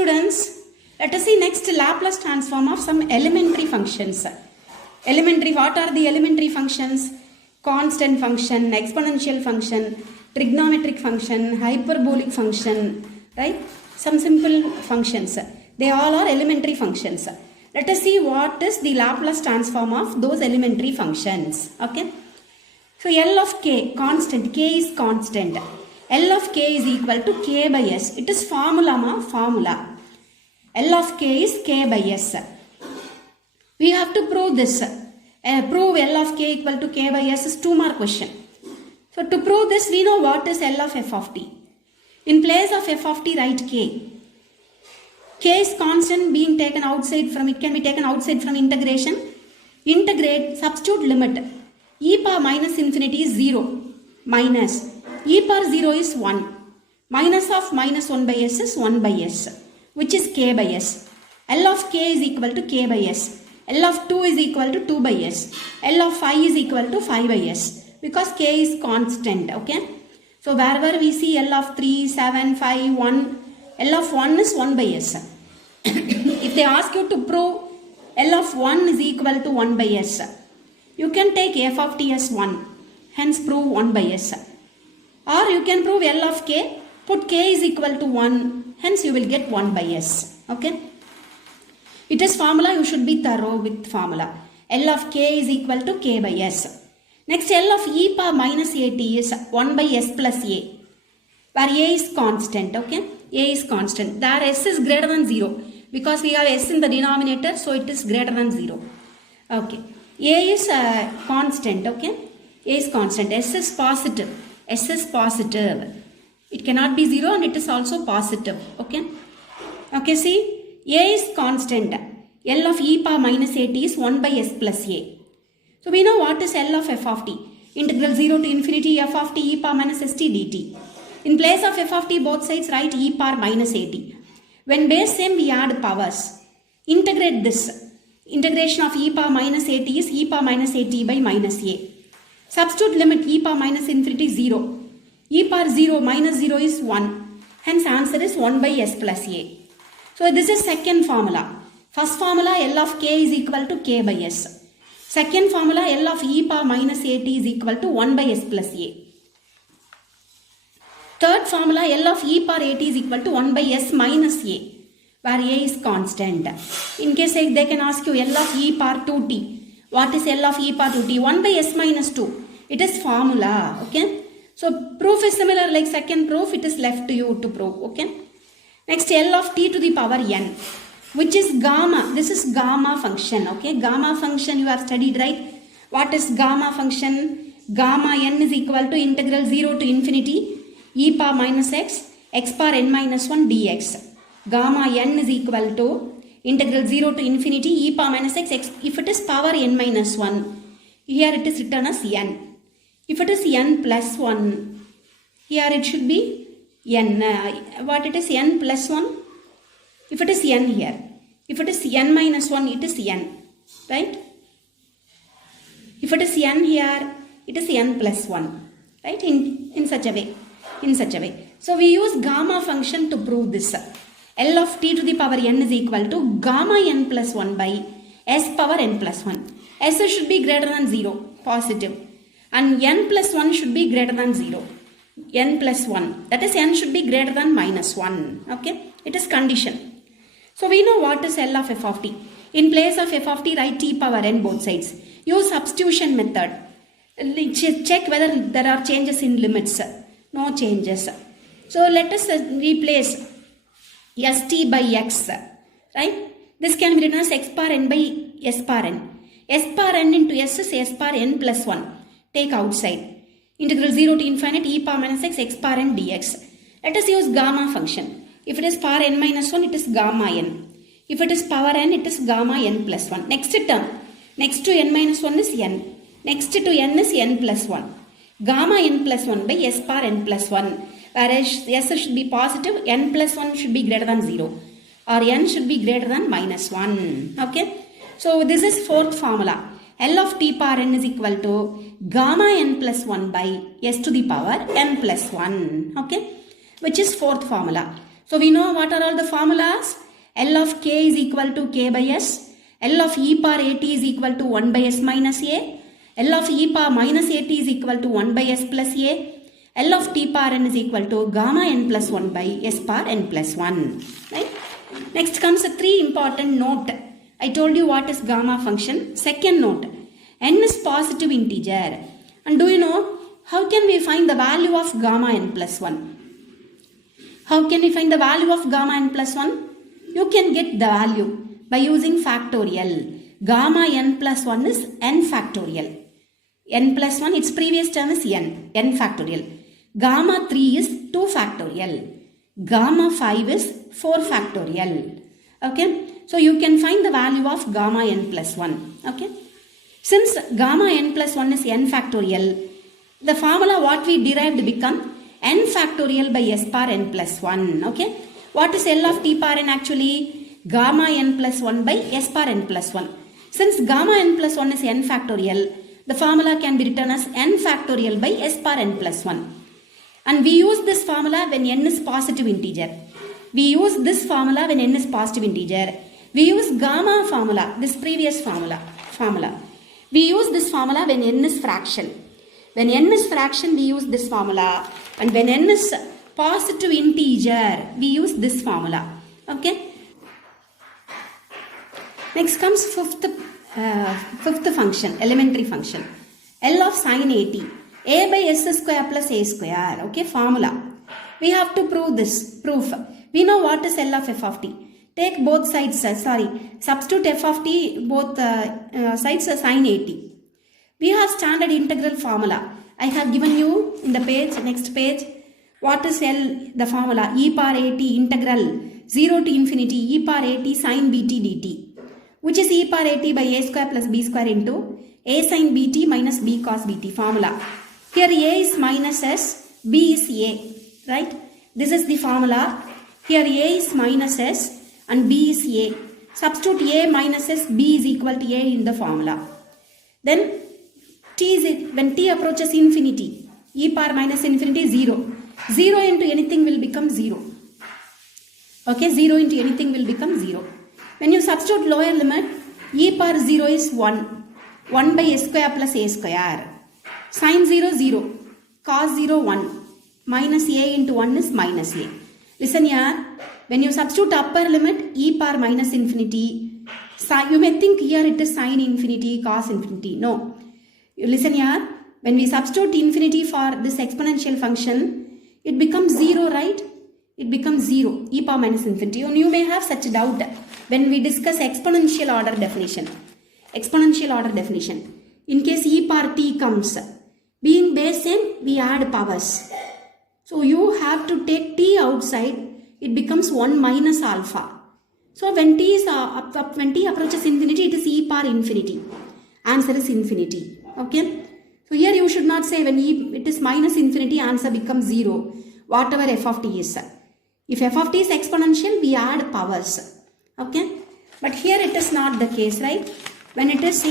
students, let us see next Laplace transform of some elementary functions. Elementary, what are the elementary functions? Constant function, exponential function, trigonometric function, hyperbolic function, right? Some simple functions. They all are elementary functions. Let us see what is the Laplace transform of those elementary functions. Okay. So L of k, constant, k is constant. L of k is equal to k by s. It is formula. L of k is k by s. We have to prove this. Prove L of k equal to k by s is 2 mark question. So to prove this, we know what is L of f of t. In place of f of t, write k. K is constant being taken outside from, it can be taken outside from integration. Integrate, substitute limit. E power minus infinity is 0. Minus. E power 0 is 1. Minus of minus 1 by s is 1 by s, which is k by s. L of k is equal to k by s. L of 2 is equal to 2 by s. L of 5 is equal to 5 by s. Because k is constant, okay. So wherever we see L of 3, 7, 5, 1, L of 1 is 1 by s. If they ask you to prove L of 1 is equal to 1 by s, you can take f of t as 1, hence prove 1 by s. Or you can prove L of k, put k is equal to 1, hence you will get 1 by s, okay. It is formula, you should be thorough with formula. L of k is equal to k by s. Next, L of e power minus at is 1 by s plus a, where a is constant, okay. A is constant. There s is greater than 0. Because we have s in the denominator, so it is greater than 0. Okay. A is constant, okay. A is constant. S is positive. S is positive. It cannot be 0 and it is also positive, okay. Okay, see. A is constant. L of e power minus at is 1 by s plus a. So we know what is L of f of t. Integral 0 to infinity f of t e power minus st dt. In place of f of t, both sides write e power minus at. When base same, we add powers. Integrate this. Integration of e power minus at is e power minus at by minus a. Substitute limit e power minus infinity 0. E power 0 minus 0 is 1. Hence answer is 1 by s plus a. So this is second formula. First formula, L of k is equal to k by s. Second formula, L of e power minus at is equal to 1 by s plus a. Third formula, L of e power at is equal to 1 by s minus a, where a is constant. In case they can ask you L of e power 2t. What is L of e power 2t? 1 by s minus 2. It is formula, okay. So proof is similar like second proof. It is left to you to prove, okay. Next, L of t to the power n, which is gamma. This is gamma function, okay. Gamma function you have studied, right? What is gamma function? Gamma n is equal to integral 0 to infinity e power minus x power n minus 1 dx. Gamma n is equal to integral 0 to infinity e power minus x. If it is power n minus 1, here it is written as n. If it is n plus 1, here it should be n. What it is n plus 1? If it is n here. If it is n minus 1, it is n. Right? If it is n here, it is n plus 1. Right? In such a way. So we use gamma function to prove this. L of t to the power n is equal to gamma n plus 1 by s power n plus 1. S should be greater than 0, positive. And n plus 1 should be greater than 0. N plus 1. That is n should be greater than minus 1. Okay. It is condition. So we know what is L of f of t. In place of f of t, write t power n both sides. Use substitution method. Check whether there are changes in limits. No changes. So let us replace st by x, right? This can be written as x power n by s power n. S power n into s is s power n plus 1. Take outside. Integral 0 to infinity e power minus x power n dx. Let us use gamma function. If it is power n minus 1, it is gamma n. If it is power n, it is gamma n plus 1. Next term. Next to n minus 1 is n. Next to n is n plus 1. Gamma n plus 1 by s power n plus 1. Whereas s should be positive, n plus 1 should be greater than 0. Or n should be greater than minus 1. Okay. So this is fourth formula. L of t power n is equal to gamma n plus 1 by s to the power n plus 1. Okay. Which is fourth formula. So we know what are all the formulas. L of k is equal to k by s. L of e power at is equal to 1 by s minus a. L of e power minus at is equal to 1 by s plus a. L of t power n is equal to gamma n plus 1 by s power n plus 1. Right? Next comes a 3 important note. I told you what is gamma function. Second note, n is positive integer. And do you know how can we find the value of gamma n plus 1? How can we find the value of gamma n plus 1? You can get the value by using factorial. Gamma n plus 1 is n factorial. N plus 1, its previous term is n factorial. Gamma 3 is 2 factorial. Gamma 5 is 4 factorial. Okay. So you can find the value of gamma n plus 1. Okay. Since gamma n plus 1 is n factorial, the formula what we derived become n factorial by s power n plus 1. Okay. What is L of t power n actually? Gamma n plus 1 by s power n plus 1. Since gamma n plus 1 is n factorial, the formula can be written as n factorial by s power n plus 1. And we use this formula when n is positive integer. We use this formula when n is positive integer. We use gamma formula, this previous formula. We use this formula when n is fraction. When n is fraction, we use this formula. And when n is positive integer, we use this formula. Okay. Next comes fifth function, elementary function. L of sin 80. A by s square plus a square. Okay, formula. We have to prove this. Proof. We know what is L of f of t. Take both sides, substitute f of t, both sides sin 80. We have standard integral formula. I have given you in the page, next page. What is L, the formula? E power at integral 0 to infinity e power at sin bt dt. Which is e power at by a square plus b square into a sin bt minus b cos bt formula. Here a is minus s, b is a, right? This is the formula. Here a is minus s and b is a. Substitute a minus s, b is equal to a in the formula. Then t is it, when t approaches infinity, e power minus infinity 0. 0 into anything will become 0. Okay, 0 into anything will become 0. When you substitute lower limit, e power 0 is 1. 1 by a square plus a square. Sin 0, 0. Cos 0, 1. Minus a into 1 is minus a. Listen here. When you substitute upper limit, e power minus infinity, you may think here it is sin infinity, cos infinity. No. You listen here. When we substitute infinity for this exponential function, it becomes 0, right? It becomes 0, e power minus infinity. And you may have such a doubt when we discuss exponential order definition. Exponential order definition. In case e power t comes, being base same, we add powers. So you have to take t outside, it becomes 1 minus alpha. So when t is when t approaches infinity, it is e power infinity. Answer is infinity. Okay. So here you should not say when it is minus infinity, answer becomes 0. Whatever f of t is. If f of t is exponential, we add powers. Okay. But here it is not the case, right? When it is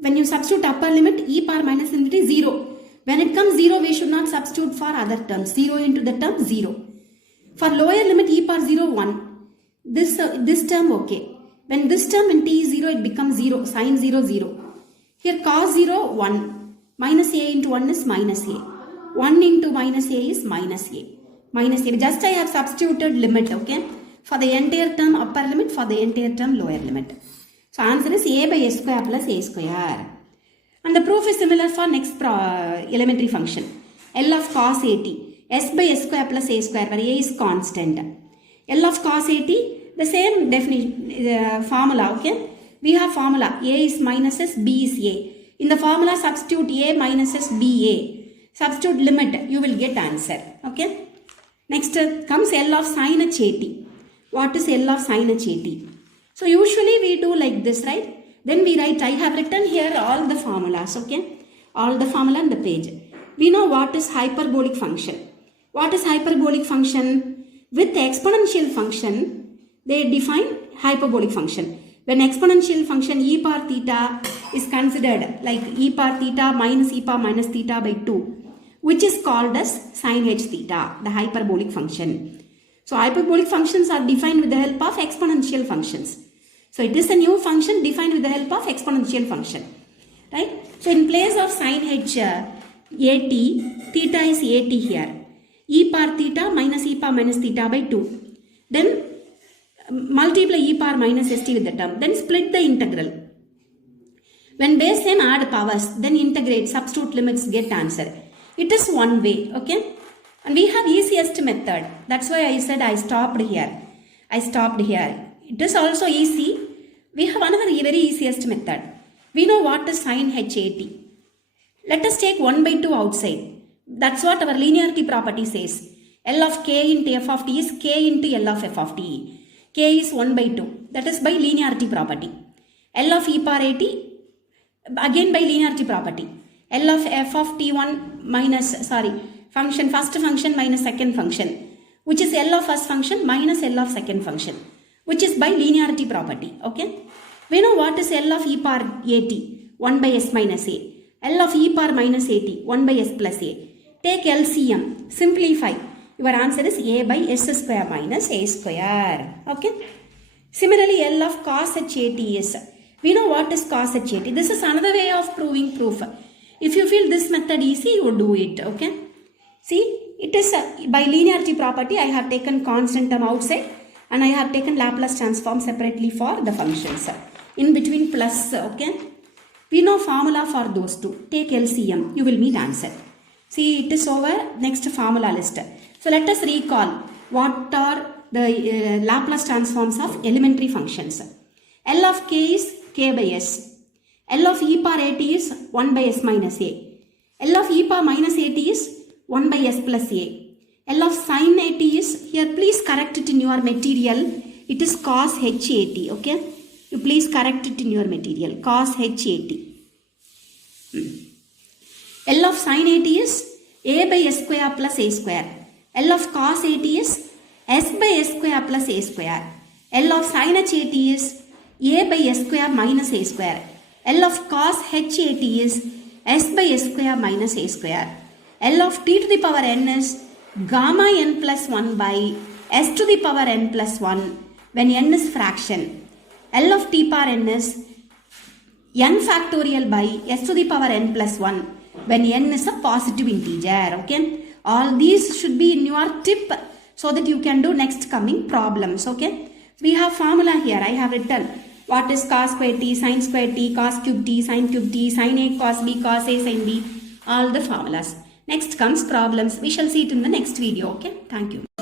when you substitute upper limit, e power minus infinity 0. When it comes 0, we should not substitute for other terms. 0 into the term 0. For lower limit, e power 0, 1. This term okay. When this term in t is 0, it becomes 0. Sin 0, 0. Here cos 0, 1. Minus a into 1 is minus a. 1 into minus a is minus a. Minus a. Just I have substituted limit, okay? For the entire term upper limit, for the entire term lower limit. So answer is a by s square plus a square. And the proof is similar for next elementary function. L of cos 80. S by s square plus a square where a is constant. L of cos 80. The same definition, formula, okay? We have formula, a is minus s, b is a. In the formula, substitute a minus s, b a. Substitute limit, you will get answer, okay? Next comes L of sin h 80. What is L of sin h 80? So usually we do like this, right? Then we write, I have written here all the formulas, okay? All the formula on the page. We know what is hyperbolic function. What is hyperbolic function? With the exponential function, they define hyperbolic function. When exponential function e power theta is considered like e power theta minus theta by 2. which is called as sin h theta, the hyperbolic function. So hyperbolic functions are defined with the help of exponential functions. So it is a new function defined with the help of exponential function. Right? So in place of sin h at, theta is at here. E power theta minus e power minus theta by 2. Then multiply e power minus st with the term. Then split the integral. When base same add powers, then integrate, substitute limits, get answer. It is one way, okay? And we have easiest method. That's why I said I stopped here. It is also easy. We have another very easiest method. We know what is sin h at. Let us take 1 by 2 outside. That's what our linearity property says. L of k into f of t is k into L of f of t. K is 1 by 2. That is by linearity property. L of e power at, again by linearity property. L of f of t1 minus, first function minus second function, which is L of first function minus L of second function, which is by linearity property, okay? We know what is L of e power at, 1 by s minus a. L of e power minus at, 1 by s plus a. Take LCM, simplify. Your answer is a by s square minus a square, okay? Similarly, L of cos h at is, we know what is cos h at. This is another way of proving proof. If you feel this method easy, you would do it, okay? See, it is by linearity property, I have taken constant term outside and I have taken Laplace transform separately for the functions. In between plus, okay? We know formula for those two. Take LCM, you will meet answer. See, it is over. Next formula list. So let us recall what are the Laplace transforms of elementary functions. L of k is k by s. L of e power at is 1 by s minus a. L of e power minus at is 1 by s plus a. L of sin at is, here please correct it in your material. It is cos h at, okay? You please correct it in your material. Cos h at. L of sin at is a by s square plus a square. L of cos at is s by s square plus a square. L of sin h at is a by s square minus a square. L of cos h at is s by s square minus a square. L of t to the power n is gamma n plus 1 by s to the power n plus 1 when n is fraction. L of t power n is n factorial by s to the power n plus 1 when n is a positive integer, okay? All these should be in your tip so that you can do next coming problems, okay? We have formula here. I have written what is cos square t, sin square t, cos cube t, sin cube t, sin a cos b, cos a sin b, all the formulas. Next comes problems. We shall see it in the next video, okay? Thank you.